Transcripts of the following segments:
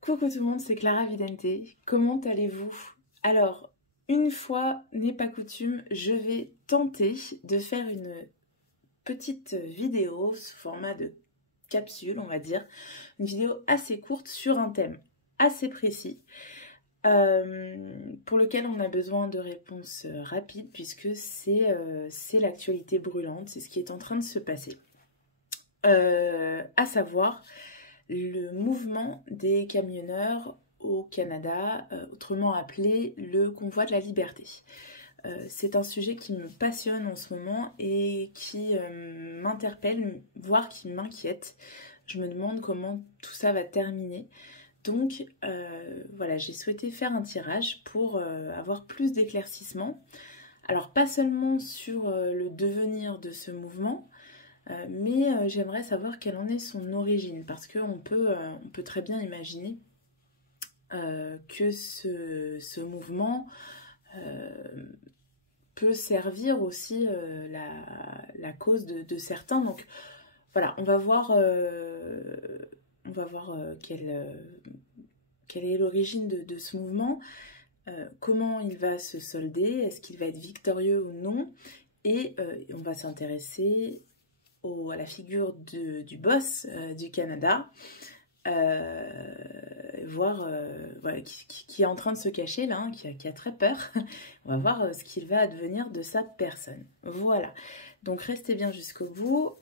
Coucou tout le monde, c'est Clara Vidente. Comment allez-vous? Alors, une fois n'est pas coutume, je vais tenter de faire une petite vidéo sous format de capsule, on va dire. Une vidéo assez courte sur un thème assez précis pour lequel on a besoin de réponses rapides puisque c'est l'actualité brûlante, c'est ce qui est en train de se passer. À savoir le mouvement des camionneurs au Canada, autrement appelé le convoi de la liberté. C'est un sujet qui me passionne en ce moment et qui m'interpelle, voire qui m'inquiète. Je me demande comment tout ça va terminer. Donc voilà, j'ai souhaité faire un tirage pour avoir plus d'éclaircissements. Alors pas seulement sur le devenir de ce mouvement, mais j'aimerais savoir quelle en est son origine, parce qu'on peut très bien imaginer que ce mouvement peut servir aussi la cause de certains. Donc voilà, on va voir quelle est l'origine de ce mouvement, comment il va se solder, est-ce qu'il va être victorieux ou non, et on va s'intéresser à la figure du boss du Canada, voir voilà, qui est en train de se cacher là, hein, qui a très peur. On va voir ce qu'il va advenir de sa personne. Voilà, donc restez bien jusqu'au bout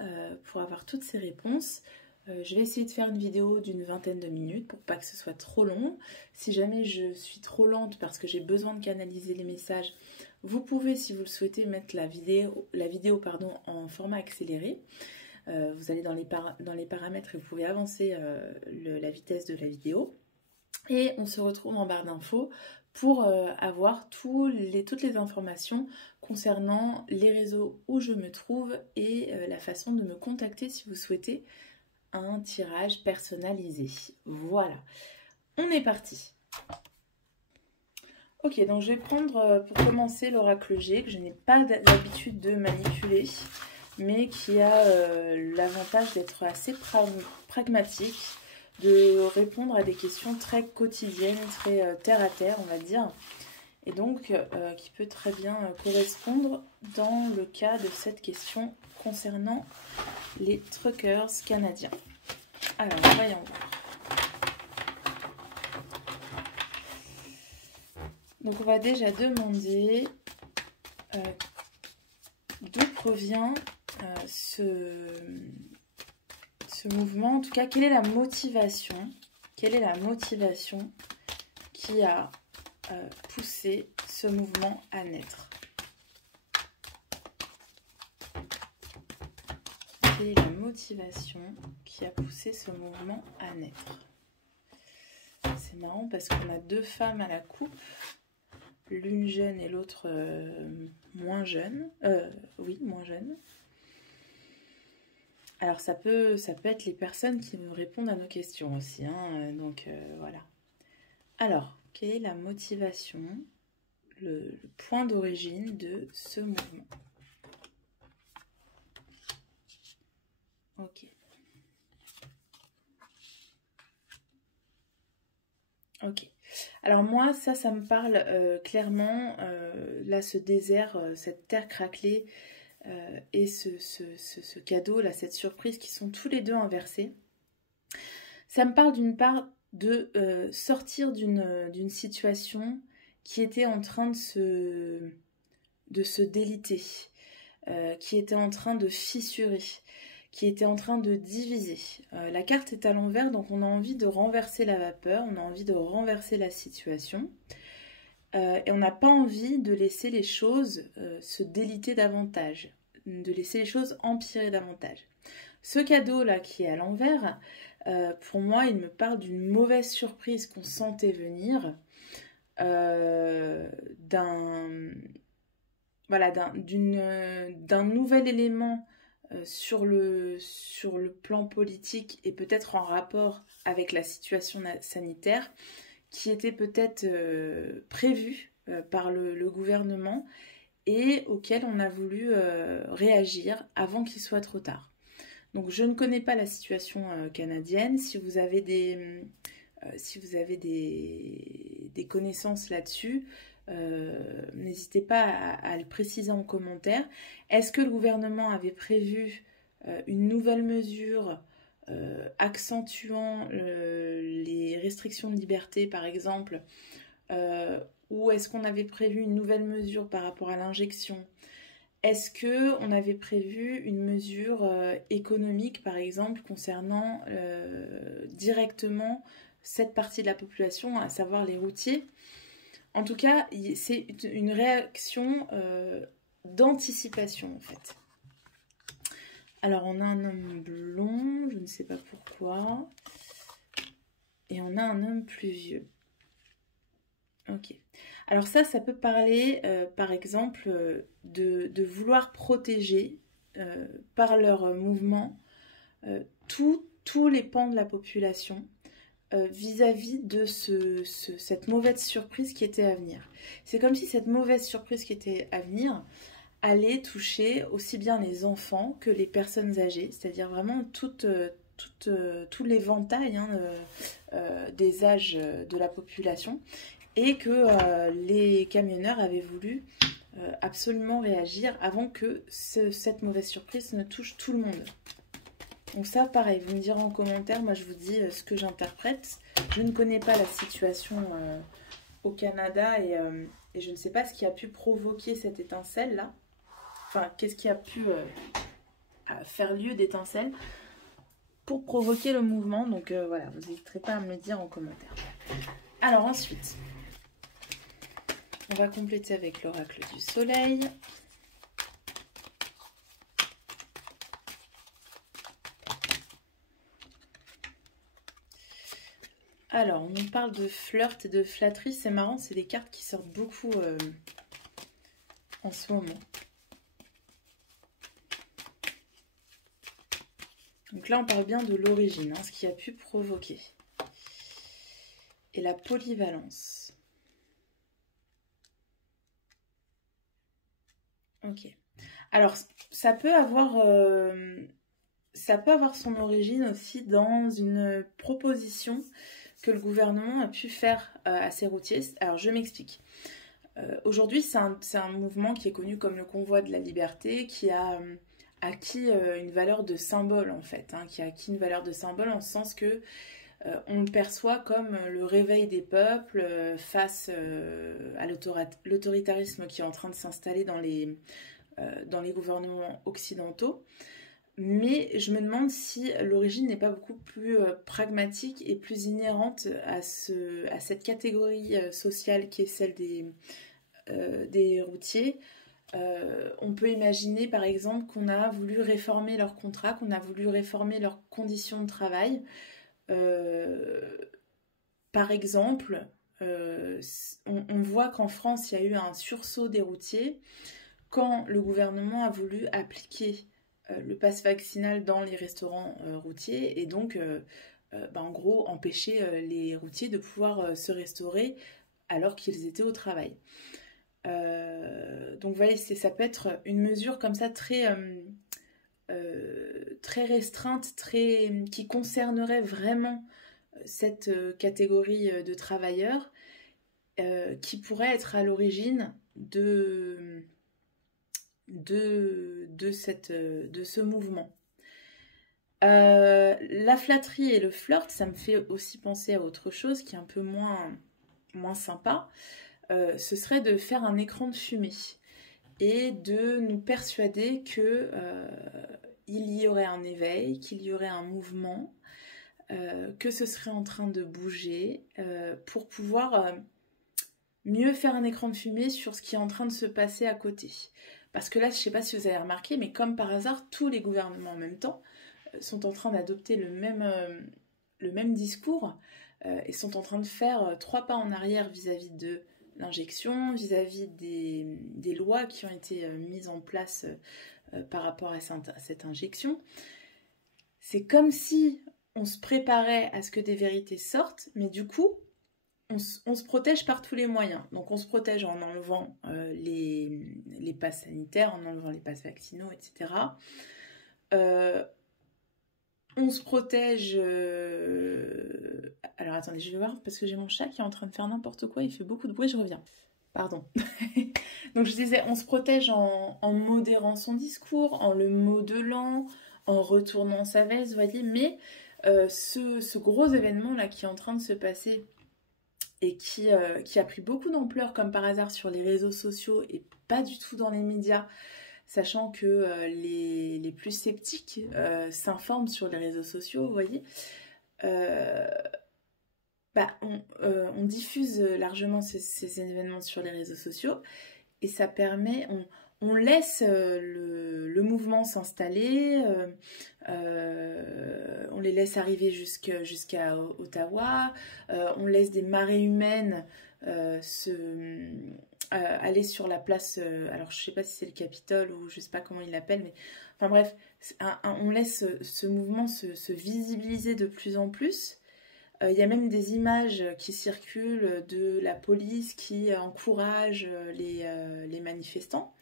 pour avoir toutes ces réponses. Je vais essayer de faire une vidéo d'une vingtaine de minutes pour pas que ce soit trop long. Si jamais je suis trop lente parce que j'ai besoin de canaliser les messages, vous pouvez, si vous le souhaitez, mettre la vidéo en format accéléré. Vous allez dans les paramètres et vous pouvez avancer la vitesse de la vidéo. Et on se retrouve en barre d'infos pour avoir toutes les informations concernant les réseaux où je me trouve et la façon de me contacter si vous souhaitez un tirage personnalisé. Voilà, on est parti. Ok, donc je vais prendre pour commencer l'oracle G, que je n'ai pas l'habitude de manipuler, mais qui a l'avantage d'être assez pragmatique, de répondre à des questions très quotidiennes, très terre à terre, on va dire, et donc qui peut très bien correspondre dans le cas de cette question concernant les truckers canadiens. Alors, voyons voir. Donc on va déjà demander d'où provient ce mouvement, en tout cas quelle est la motivation qui a poussé ce mouvement à naître. Quelle est la motivation qui a poussé ce mouvement à naître? C'est marrant parce qu'on a deux femmes à la coupe, l'une jeune et l'autre moins jeune. Oui, moins jeune. Alors ça peut être les personnes qui nous répondent à nos questions aussi, hein, donc voilà. Alors, quelle est la motivation, le point d'origine de ce mouvement? Ok. Ok. Alors moi, ça me parle clairement. Là, ce désert, cette terre craquelée et ce cadeau, là, cette surprise qui sont tous les deux inversés. Ça me parle d'une part de sortir d'une situation qui était en train de se déliter, qui était en train de fissurer, qui était en train de diviser. La carte est à l'envers, donc on a envie de renverser la vapeur, on a envie de renverser la situation, et on n'a pas envie de laisser les choses se déliter davantage, de laisser les choses empirer davantage. Ce cadeau-là qui est à l'envers, pour moi, il me parle d'une mauvaise surprise qu'on sentait venir, d'un nouvel élément sur le plan politique et peut-être en rapport avec la situation sanitaire qui était peut-être prévu par le gouvernement et auquel on a voulu réagir avant qu'il soit trop tard. Donc je ne connais pas la situation canadienne. Si vous avez si vous avez des connaissances là-dessus, n'hésitez pas à le préciser en commentaire. Est-ce que le gouvernement avait prévu une nouvelle mesure accentuant les restrictions de liberté, par exemple, ou est-ce qu'on avait prévu une nouvelle mesure par rapport à l'injection? Est-ce qu'on avait prévu une mesure économique, par exemple, concernant directement cette partie de la population, à savoir les routiers? En tout cas, c'est une réaction d'anticipation, en fait. Alors, on a un homme blond, je ne sais pas pourquoi. Et on a un homme plus vieux. Ok. Alors ça peut parler, par exemple, de vouloir protéger, par leur mouvement, tous les pans de la population vis-à-vis de cette mauvaise surprise qui était à venir. C'est comme si cette mauvaise surprise qui était à venir allait toucher aussi bien les enfants que les personnes âgées, c'est-à-dire vraiment tout l'éventail des âges de la population, et que les camionneurs avaient voulu absolument réagir avant que cette mauvaise surprise ne touche tout le monde. Donc ça, pareil, vous me direz en commentaire, moi je vous dis ce que j'interprète. Je ne connais pas la situation au Canada et je ne sais pas ce qui a pu provoquer cette étincelle-là. Enfin, qu'est-ce qui a pu faire lieu d'étincelle pour provoquer le mouvement. Donc voilà, vous n'hésiterez pas à me le dire en commentaire. Alors ensuite, on va compléter avec l'oracle du soleil. Alors, on nous parle de flirt et de flatterie. C'est marrant, c'est des cartes qui sortent beaucoup en ce moment. Donc là, on parle bien de l'origine, ce qui a pu provoquer. Et la polyvalence. Ok. Alors, ça peut avoir son origine aussi dans une proposition que le gouvernement a pu faire à ses routiers. Alors, je m'explique. Aujourd'hui, c'est un mouvement qui est connu comme le convoi de la liberté, qui a acquis une valeur de symbole, en fait. Qui a acquis une valeur de symbole en ce sens que on le perçoit comme le réveil des peuples face à l'autoritarisme qui est en train de s'installer dans les gouvernements occidentaux. Mais je me demande si l'origine n'est pas beaucoup plus pragmatique et plus inhérente à cette catégorie sociale qui est celle des routiers. On peut imaginer par exemple qu'on a voulu réformer leurs contrats, qu'on a voulu réformer leurs conditions de travail. Par exemple, on voit qu'en France, il y a eu un sursaut des routiers quand le gouvernement a voulu appliquer le pass vaccinal dans les restaurants routiers et donc en gros empêcher les routiers de pouvoir se restaurer alors qu'ils étaient au travail. Donc vous voyez, ça peut être une mesure comme ça très restreinte, qui concernerait vraiment cette catégorie de travailleurs qui pourrait être à l'origine de ce mouvement. La flatterie et le flirt, ça me fait aussi penser à autre chose qui est un peu moins sympa. Ce serait de faire un écran de fumée et de nous persuader que il y aurait un éveil, qu'il y aurait un mouvement, que ce serait en train de bouger pour pouvoir mieux faire un écran de fumée sur ce qui est en train de se passer à côté. Parce que là, je ne sais pas si vous avez remarqué, mais comme par hasard, tous les gouvernements en même temps sont en train d'adopter le même discours et sont en train de faire 3 pas en arrière vis-à-vis de l'injection, vis-à-vis des lois qui ont été mises en place par rapport à cette injection. C'est comme si on se préparait à ce que des vérités sortent, mais du coup, on se protège par tous les moyens. Donc on se protège en enlevant les passes sanitaires, en enlevant les passes vaccinaux, etc. On se protège... Alors attendez, je vais voir parce que j'ai mon chat qui est en train de faire n'importe quoi, il fait beaucoup de bruit, je reviens. Pardon. Donc je disais, on se protège en modérant son discours, en le modelant, en retournant sa veste, vous voyez, mais ce gros événement là qui est en train de se passer et qui a pris beaucoup d'ampleur comme par hasard sur les réseaux sociaux et pas du tout dans les médias, sachant que les plus sceptiques s'informent sur les réseaux sociaux, vous voyez, on diffuse largement ces événements sur les réseaux sociaux et ça permet, on laisse le mouvement s'installer, on les laisse arriver jusqu'à Ottawa, on laisse des marées humaines aller sur la place, alors je sais pas si c'est le Capitole ou je sais pas comment ils l'appellent, mais enfin bref, on laisse ce mouvement se visibiliser de plus en plus. Il y a même des images qui circulent de la police qui encourage les manifestants.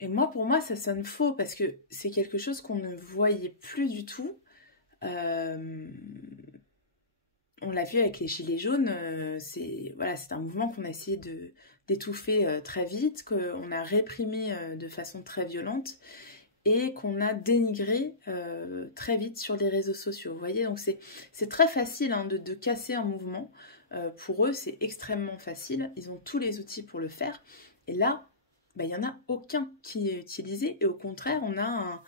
Et moi, pour moi, ça sonne faux parce que c'est quelque chose qu'on ne voyait plus du tout. On l'a vu avec les Gilets jaunes, c'est un mouvement qu'on a essayé d'étouffer très vite, qu'on a réprimé de façon très violente et qu'on a dénigré très vite sur les réseaux sociaux. Vous voyez, donc c'est très facile de casser un mouvement. Pour eux, c'est extrêmement facile. Ils ont tous les outils pour le faire. Et là, il n'y en a aucun qui est utilisé. Et au contraire, on a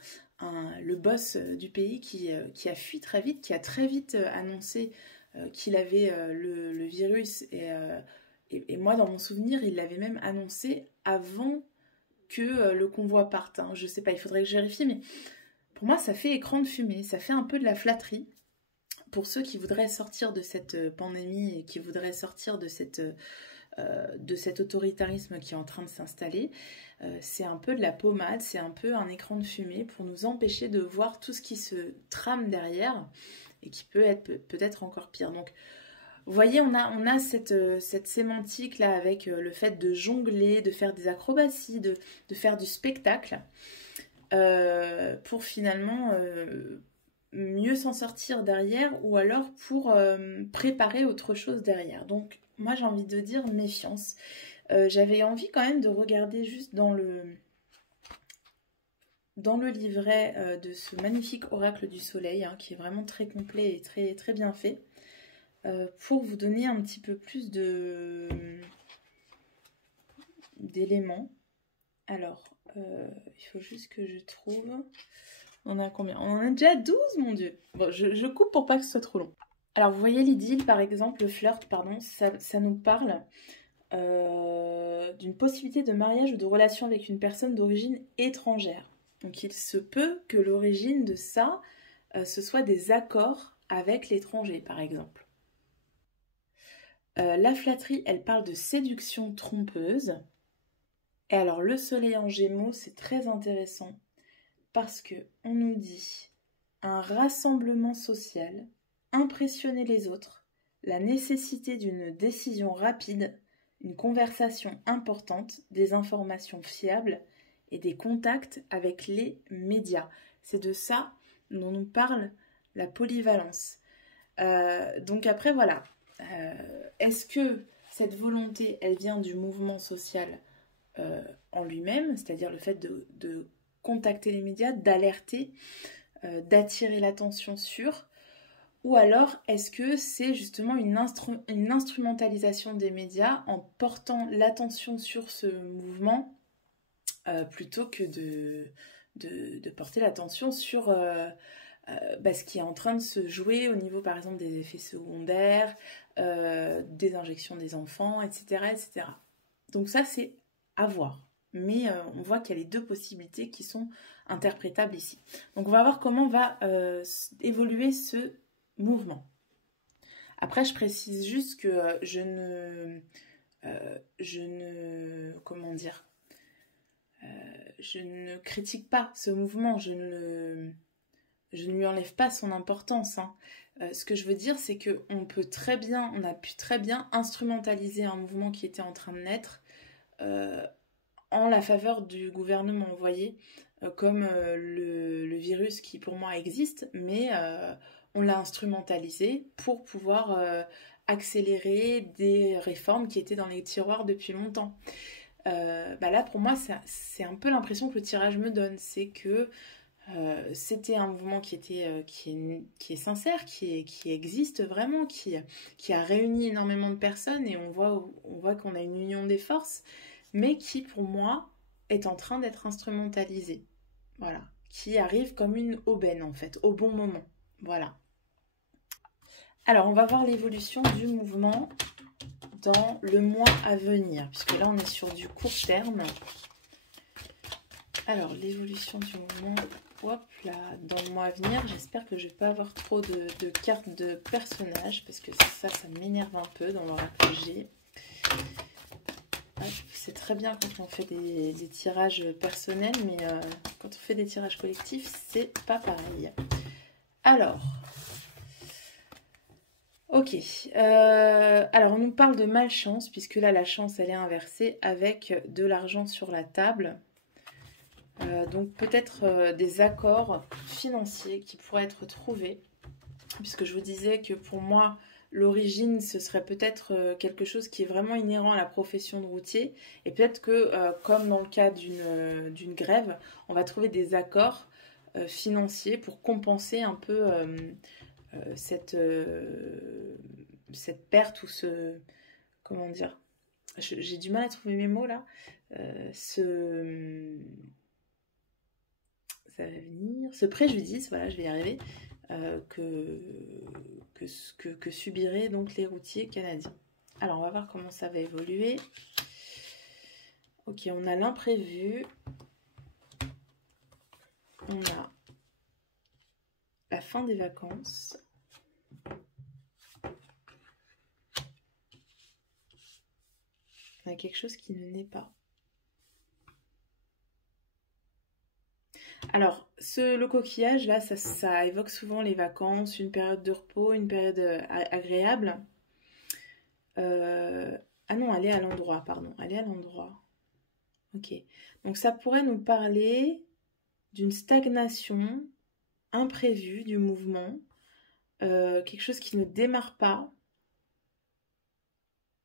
le boss du pays qui a fui très vite, qui a très vite annoncé qu'il avait le virus. Et moi, dans mon souvenir, il l'avait même annoncé avant que le convoi parte. Je sais pas, il faudrait que je vérifie, mais pour moi, ça fait écran de fumée. Ça fait un peu de la flatterie pour ceux qui voudraient sortir de cette pandémie et qui voudraient sortir de cet autoritarisme qui est en train de s'installer. C'est un peu de la pommade, c'est un peu un écran de fumée pour nous empêcher de voir tout ce qui se trame derrière et qui peut être peut-être encore pire. Donc, vous voyez, on a cette sémantique là avec le fait de jongler, de faire des acrobaties, de faire du spectacle pour finalement mieux s'en sortir derrière ou alors pour préparer autre chose derrière. Donc moi j'ai envie de dire méfiance. J'avais envie quand même de regarder juste dans le livret de ce magnifique oracle du soleil qui est vraiment très complet et très, très bien fait. Pour vous donner un petit peu plus d'éléments. Alors, il faut juste que je trouve... On a combien? On en a déjà 12, mon Dieu. Bon, je coupe pour pas que ce soit trop long. Alors, vous voyez l'idylle, par exemple, le flirt, pardon, ça nous parle d'une possibilité de mariage ou de relation avec une personne d'origine étrangère. Donc, il se peut que l'origine de ça, ce soit des accords avec l'étranger, par exemple. La flatterie, elle parle de séduction trompeuse. Et alors, le soleil en Gémeaux, c'est très intéressant parce que on nous dit un rassemblement social, impressionner les autres, la nécessité d'une décision rapide, une conversation importante, des informations fiables et des contacts avec les médias. C'est de ça dont nous parle la polyvalence. Donc après, voilà. Est-ce que cette volonté, elle vient du mouvement social en lui-même, c'est-à-dire le fait de contacter les médias, d'alerter, d'attirer l'attention sur, ou alors est-ce que c'est justement une instrumentalisation des médias en portant l'attention sur ce mouvement plutôt que de porter l'attention sur ce qui est en train de se jouer au niveau par exemple des effets secondaires, des injections des enfants, etc. etc. Donc ça c'est à voir. Mais on voit qu'il y a les deux possibilités qui sont interprétables ici. Donc on va voir comment va évoluer ce mouvement. Après, je précise juste que je ne critique pas ce mouvement, je ne lui enlève pas son importance. Ce que je veux dire, c'est qu'on a pu très bien instrumentaliser un mouvement qui était en train de naître en la faveur du gouvernement, vous voyez, comme le virus qui pour moi existe, mais on l'a instrumentalisé pour pouvoir accélérer des réformes qui étaient dans les tiroirs depuis longtemps. Là, pour moi, c'est un peu l'impression que le tirage me donne. C'est que c'était un mouvement qui est sincère, qui existe vraiment, qui a réuni énormément de personnes et on voit qu'on a une union des forces, mais qui, pour moi, est en train d'être instrumentalisé. Voilà. Qui arrive comme une aubaine, en fait, au bon moment. Voilà. Alors, on va voir l'évolution du mouvement dans le mois à venir, puisque là, on est sur du court terme. Alors, l'évolution du mouvement, hop là, dans le mois à venir, j'espère que je ne vais pas avoir trop de cartes de personnages, parce que ça m'énerve un peu dans l'aura que j'ai. C'est très bien quand on fait des tirages personnels, mais quand on fait des tirages collectifs, c'est pas pareil. Alors, ok. Alors, on nous parle de malchance, puisque là, la chance, elle est inversée, avec de l'argent sur la table. Donc, peut-être des accords financiers qui pourraient être trouvés, puisque je vous disais que pour moi, l'origine, ce serait peut-être quelque chose qui est vraiment inhérent à la profession de routier. Et peut-être que, comme dans le cas d'une grève, on va trouver des accords financiers pour compenser un peu cette perte ou ce... Comment dire? J'ai du mal à trouver mes mots là. Ça va venir. Ce préjudice, voilà, je vais y arriver. Que subiraient donc les routiers canadiens. Alors, on va voir comment ça va évoluer. Ok, on a l'imprévu. On a la fin des vacances. On a quelque chose qui ne naît pas. Alors, le coquillage, là, ça évoque souvent les vacances, une période de repos, une période agréable. Ah non, elle est à l'endroit, pardon. Elle est à l'endroit. Ok. Donc, ça pourrait nous parler d'une stagnation imprévue du mouvement. Quelque chose qui ne démarre pas.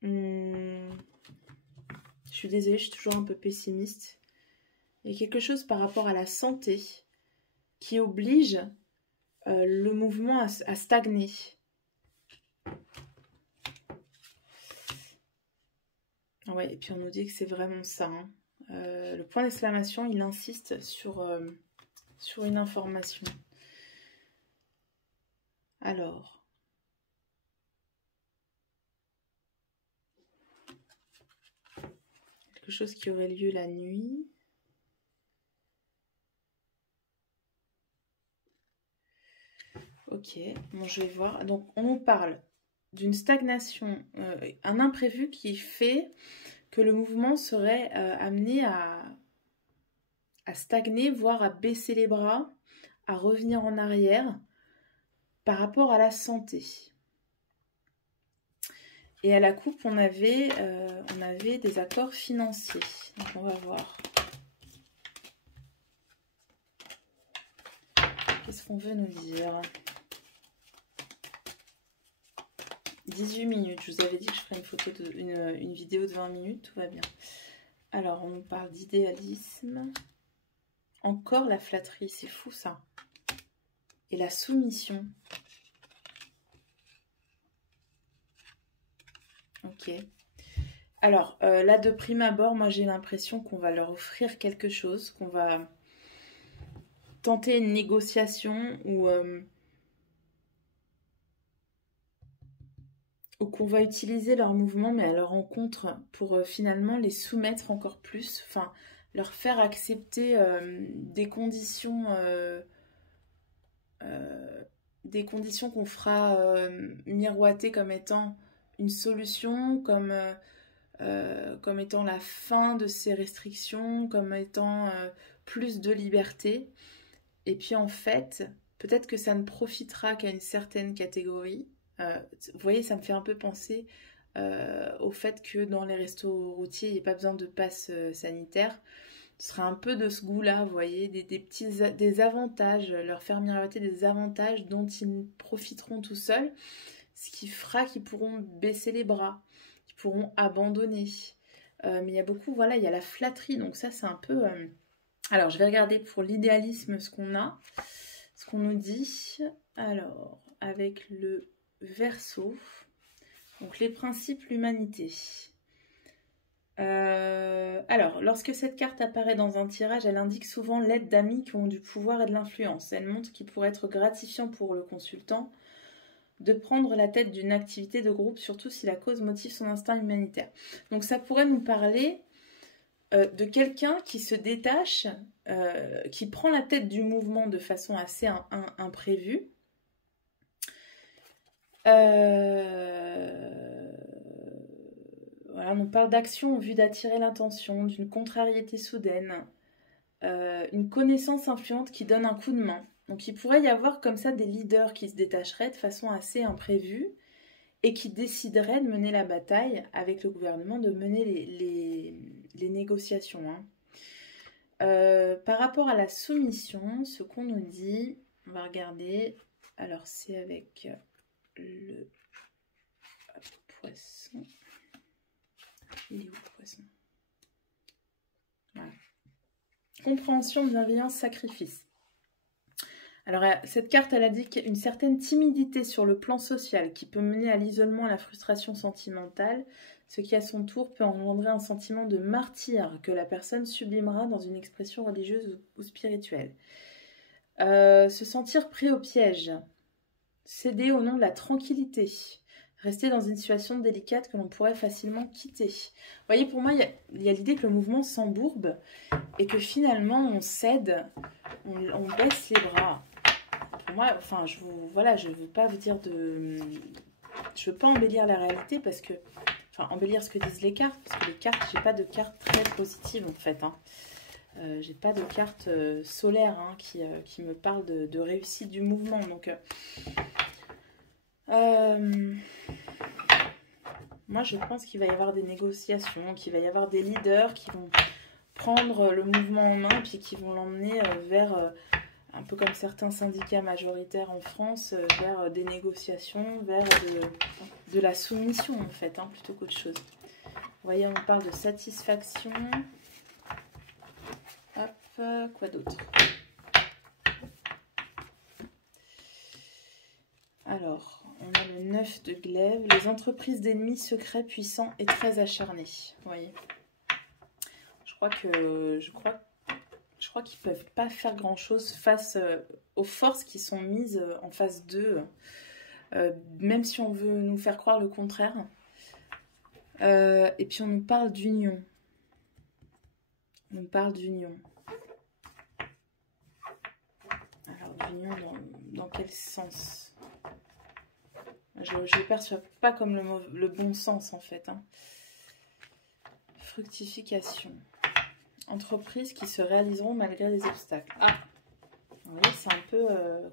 Je suis désolée, je suis toujours un peu pessimiste. Il y a quelque chose par rapport à la santé qui oblige le mouvement à stagner. Ouais, et puis on nous dit que c'est vraiment ça. Hein. Le point d'exclamation, il insiste sur une information. Alors. Quelque chose qui aurait lieu la nuit. Ok, bon, je vais voir. Donc, on nous parle d'une stagnation, un imprévu qui fait que le mouvement serait amené à stagner, voire à baisser les bras, à revenir en arrière par rapport à la santé. Et à la coupe, on avait des accords financiers. Donc, on va voir. Qu'est-ce qu'on veut nous dire ? 18 minutes. Je vous avais dit que je ferais une vidéo de 20 minutes. Tout va bien. Alors, on nous parle d'idéalisme. Encore la flatterie. C'est fou, ça. Et la soumission. Ok. Alors, là, de prime abord, moi, j'ai l'impression qu'on va leur offrir quelque chose, qu'on va tenter une négociation ou qu'on va utiliser leur mouvement, mais à leur encontre, pour finalement les soumettre encore plus, enfin, leur faire accepter des conditions qu'on fera miroiter comme étant une solution, comme étant la fin de ces restrictions, comme étant plus de liberté. Et puis en fait, peut-être que ça ne profitera qu'à une certaine catégorie. Vous voyez, ça me fait un peu penser au fait que dans les restos routiers, il n'y a pas besoin de passe sanitaire. Ce sera un peu de ce goût-là, vous voyez, des avantages, leur faire miroiter des avantages dont ils profiteront tout seuls, ce qui fera qu'ils pourront baisser les bras, qu'ils pourront abandonner. Mais il y a beaucoup, voilà, il y a la flatterie, donc ça c'est un peu... Alors, je vais regarder pour l'idéalisme ce qu'on a, ce qu'on nous dit. Alors, avec le Verseau, donc les principes, l'humanité. Alors, lorsque cette carte apparaît dans un tirage, elle indique souvent l'aide d'amis qui ont du pouvoir et de l'influence. Elle montre qu'il pourrait être gratifiant pour le consultant de prendre la tête d'une activité de groupe, surtout si la cause motive son instinct humanitaire. Donc ça pourrait nous parler de quelqu'un qui se détache, qui prend la tête du mouvement de façon assez imprévue. Voilà, on parle d'action en vue d'attirer l'attention, d'une contrariété soudaine, une connaissance influente qui donne un coup de main. Donc il pourrait y avoir comme ça des leaders qui se détacheraient de façon assez imprévue et qui décideraient de mener la bataille avec le gouvernement, de mener les négociations. Hein. Par rapport à la soumission, ce qu'on nous dit, on va regarder, alors c'est avec le poisson. Il est où le poisson? Voilà. Compréhension, bienveillance, sacrifice. Alors, cette carte, elle indique une certaine timidité sur le plan social qui peut mener à l'isolement et à la frustration sentimentale, ce qui à son tour peut engendrer un sentiment de martyre que la personne sublimera dans une expression religieuse ou spirituelle. Se sentir pris au piège, céder au nom de la tranquillité, rester dans une situation délicate que l'on pourrait facilement quitter. Vous voyez, pour moi, il y a l'idée que le mouvement s'embourbe et que finalement on cède, on baisse les bras. Pour moi, enfin, je veux pas vous dire de... Je veux pas embellir la réalité parce que... Enfin, embellir ce que disent les cartes, parce que les cartes, j'ai pas de cartes très positives en fait. Hein. J'ai pas de carte solaire hein, qui me parle de réussite du mouvement. Donc, moi, je pense qu'il va y avoir des négociations, qu'il va y avoir des leaders qui vont prendre le mouvement en main et puis qui vont l'emmener vers, un peu comme certains syndicats majoritaires en France, vers des négociations, vers de la soumission en fait, hein, plutôt qu'autre chose. Vous voyez, on parle de satisfaction. Hop, quoi d'autre? Alors, on a le 9 de glaive. Les entreprises d'ennemis secrets, puissants et très acharnés. Vous voyez, je crois qu'ils ne peuvent pas faire grand-chose face aux forces qui sont mises en face d'eux, même si on veut nous faire croire le contraire. Et puis on nous parle d'union. On nous parle d'union. Alors d'union dans quel sens? Je ne le perçois pas comme le bon sens en fait. Hein. Fructification. Entreprises qui se réaliseront malgré les obstacles. Ah, vous voyez, c'est un peu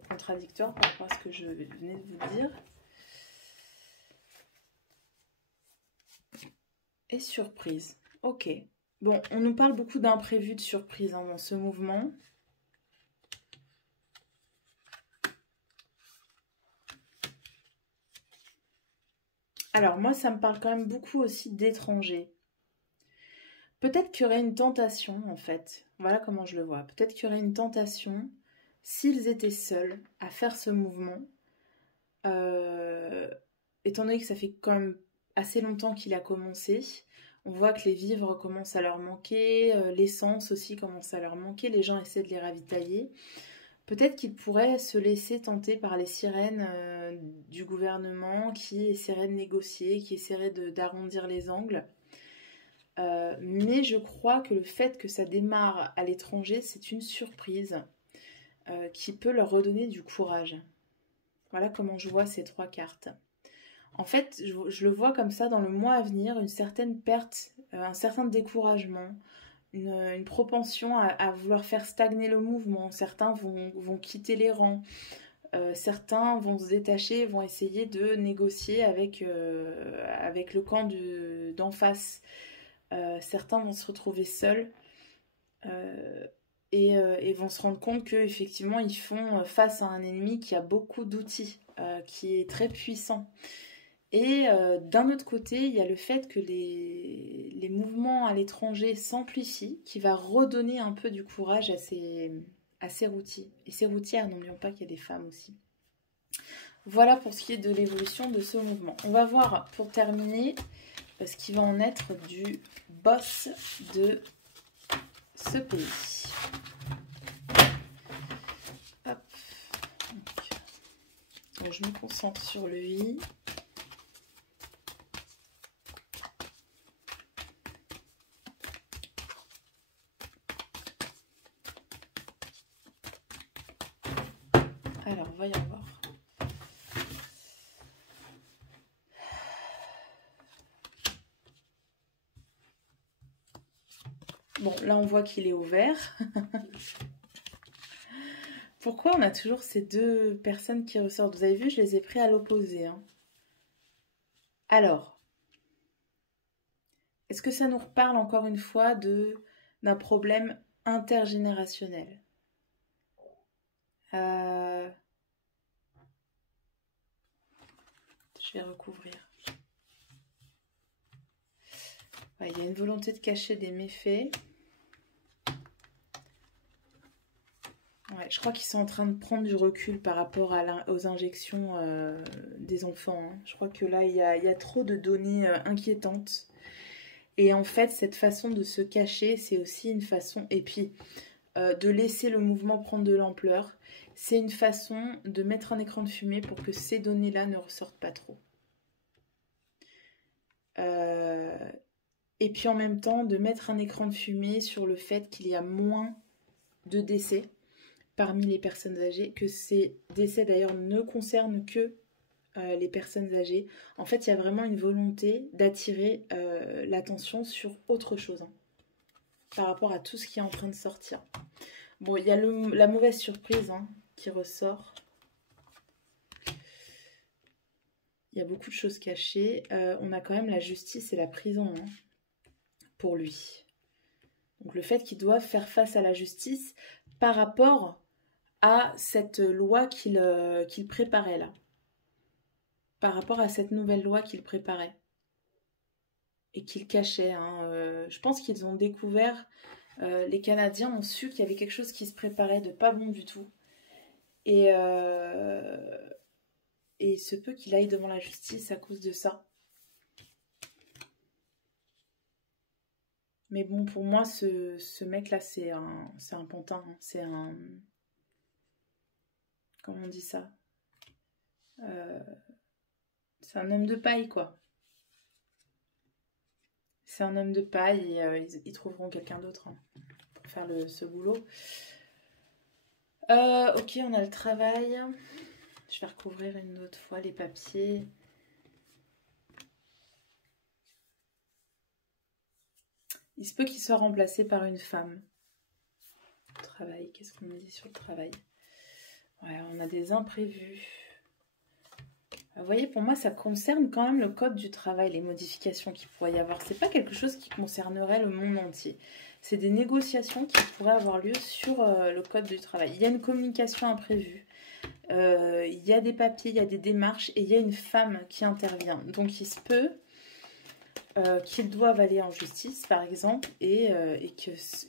contradictoire par rapport à ce que je venais de vous dire. Et surprise. Ok. Bon, on nous parle beaucoup d'imprévus, de surprises hein, dans ce mouvement. Alors, moi, ça me parle quand même beaucoup aussi d'étrangers. Peut-être qu'il y aurait une tentation, en fait. Voilà comment je le vois. Peut-être qu'il y aurait une tentation, s'ils étaient seuls, à faire ce mouvement. Étant donné que ça fait quand même assez longtemps qu'il a commencé, on voit que les vivres commencent à leur manquer, l'essence aussi commence à leur manquer, les gens essaient de les ravitailler. Peut-être qu'ils pourraient se laisser tenter par les sirènes du gouvernement qui essaieraient de négocier, qui essaieraient d'arrondir les angles. Mais je crois que le fait que ça démarre à l'étranger, c'est une surprise qui peut leur redonner du courage. Voilà comment je vois ces trois cartes. En fait, je le vois comme ça dans le mois à venir, une certaine perte, un certain découragement, une propension à vouloir faire stagner le mouvement. Certains vont quitter les rangs, certains vont se détacher, vont essayer de négocier avec le camp d'en face. Certains vont se retrouver seuls. Et vont se rendre compte qu'effectivement, ils font face à un ennemi qui a beaucoup d'outils, qui est très puissant. Et d'un autre côté, il y a le fait que les mouvements à l'étranger s'amplifient, qui va redonner un peu du courage à ces routiers. Et ces routières, n'oublions pas qu'il y a des femmes aussi. Voilà pour ce qui est de l'évolution de ce mouvement. On va voir, pour terminer, ce qui va en être du boss de ce pays. Hop. Donc, je me concentre sur lui. Alors, voyons voir. Bon, là, on voit qu'il est au vert. Pourquoi on a toujours ces deux personnes qui ressortent? Vous avez vu, je les ai pris à l'opposé. Hein. Alors, est-ce que ça nous reparle encore une fois d'un problème intergénérationnel? Je vais recouvrir. Ouais, il y a une volonté de cacher des méfaits. Ouais, je crois qu'ils sont en train de prendre du recul par rapport aux injections des enfants. Hein. Je crois que là, il y a trop de données inquiétantes. Et en fait, cette façon de se cacher, c'est aussi une façon... Et puis, de laisser le mouvement prendre de l'ampleur, c'est une façon de mettre un écran de fumée pour que ces données-là ne ressortent pas trop. Et puis en même temps, de mettre un écran de fumée sur le fait qu'il y a moins de décès parmi les personnes âgées, que ces décès d'ailleurs ne concernent que les personnes âgées. En fait, il y a vraiment une volonté d'attirer l'attention sur autre chose, hein, par rapport à tout ce qui est en train de sortir. Bon, il y a la mauvaise surprise hein, qui ressort. Il y a beaucoup de choses cachées. On a quand même la justice et la prison hein, pour lui. Donc le fait qu'il doive faire face à la justice par rapport à cette loi qu'il préparait là. Par rapport à cette nouvelle loi qu'il préparait. Et qu'il cachait. Hein. Je pense qu'ils ont découvert, les Canadiens ont su qu'il y avait quelque chose qui se préparait de pas bon du tout. Et il se peut qu'il aille devant la justice à cause de ça. Mais bon, pour moi, ce mec-là, c'est un pantin. Hein. C'est un... Comment on dit ça c'est un homme de paille, quoi. C'est un homme de paille et ils trouveront quelqu'un d'autre hein, pour faire ce boulot. Ok, on a le travail. Je vais recouvrir une autre fois les papiers. Il se peut qu'il soit remplacé par une femme. Travail, qu'est-ce qu'on me dit sur le travail? Ouais, on a des imprévus. Vous voyez, pour moi, ça concerne quand même le code du travail, les modifications qu'il pourrait y avoir. C'est pas quelque chose qui concernerait le monde entier. C'est des négociations qui pourraient avoir lieu sur le code du travail. Il y a une communication imprévue. Il y a des papiers, il y a des démarches et il y a une femme qui intervient. Donc, il se peut qu'ils doivent aller en justice, par exemple, et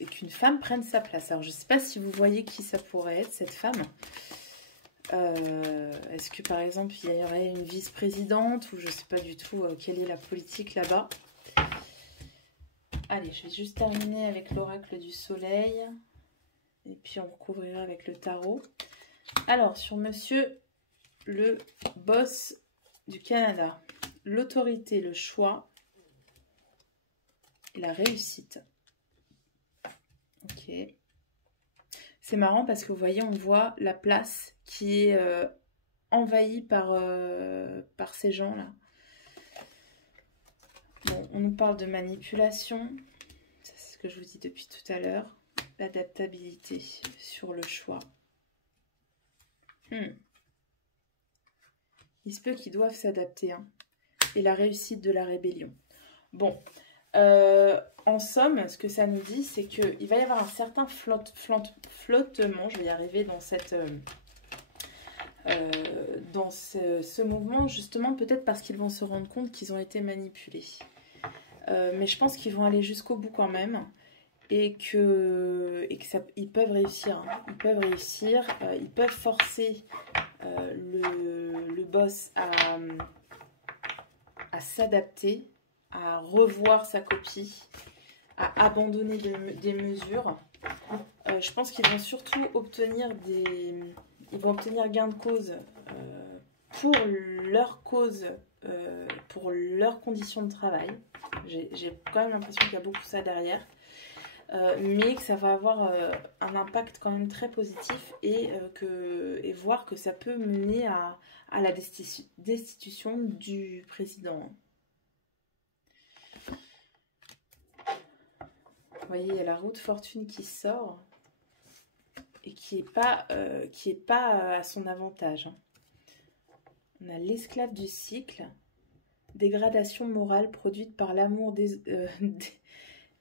qu'une femme prenne sa place. Alors, je ne sais pas si vous voyez qui ça pourrait être, cette femme. Est-ce que par exemple il y aurait une vice-présidente ou je sais pas du tout quelle est la politique là-bas. Allez, je vais juste terminer avec l'oracle du soleil et puis on recouvrira avec le tarot. Alors sur monsieur le boss du Canada, l'autorité, le choix et la réussite. Ok. C'est marrant parce que vous voyez, on voit la place qui est envahie par ces gens-là. Bon, on nous parle de manipulation. C'est ce que je vous dis depuis tout à l'heure. L'adaptabilité sur le choix. Il se peut qu'ils doivent s'adapter. Hein. Et la réussite de la rébellion. Bon, En somme, ce que ça nous dit, c'est qu'il va y avoir un certain flottement, je vais y arriver dans ce mouvement, justement, peut-être parce qu'ils vont se rendre compte qu'ils ont été manipulés. Mais je pense qu'ils vont aller jusqu'au bout quand même, et ils peuvent réussir. Hein. Ils peuvent réussir, ils peuvent forcer le boss à s'adapter, à revoir sa copie, à abandonner des mesures. Je pense qu'ils vont surtout obtenir gain de cause pour leur cause, pour leurs conditions de travail. J'ai quand même l'impression qu'il y a beaucoup ça derrière. Mais que ça va avoir un impact quand même très positif et voir que ça peut mener à la destitution du président. Vous voyez, il y a la roue de fortune qui sort et qui est pas à son avantage. On a l'esclave du cycle, dégradation morale produite par l'amour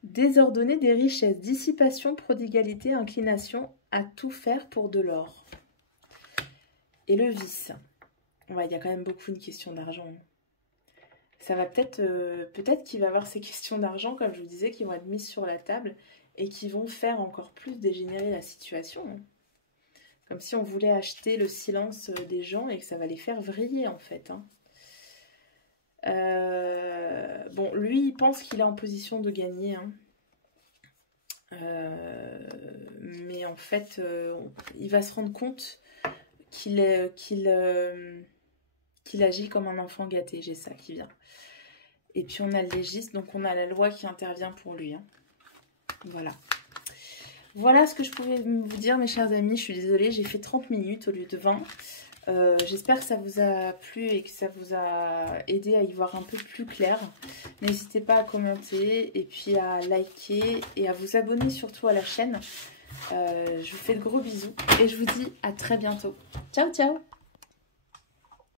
désordonné des richesses, dissipation, prodigalité, inclination à tout faire pour de l'or. Et le vice. Ouais, il y a quand même beaucoup une question d'argent. Ça va peut-être qu'il va y avoir ces questions d'argent, comme je vous disais, qui vont être mises sur la table et qui vont faire encore plus dégénérer la situation. Comme si on voulait acheter le silence des gens et que ça va les faire vriller, en fait. Hein. Bon, lui, il pense qu'il est en position de gagner. Hein. Mais en fait, il va se rendre compte qu'il agit comme un enfant gâté. J'ai ça qui vient. Et puis on a le légiste, donc on a la loi qui intervient pour lui. Hein. Voilà. Voilà ce que je pouvais vous dire, mes chers amis. Je suis désolée, j'ai fait 30 minutes au lieu de 20. J'espère que ça vous a plu et que ça vous a aidé à y voir un peu plus clair. N'hésitez pas à commenter et puis à liker et à vous abonner surtout à la chaîne. Je vous fais de gros bisous et je vous dis à très bientôt. Ciao, ciao!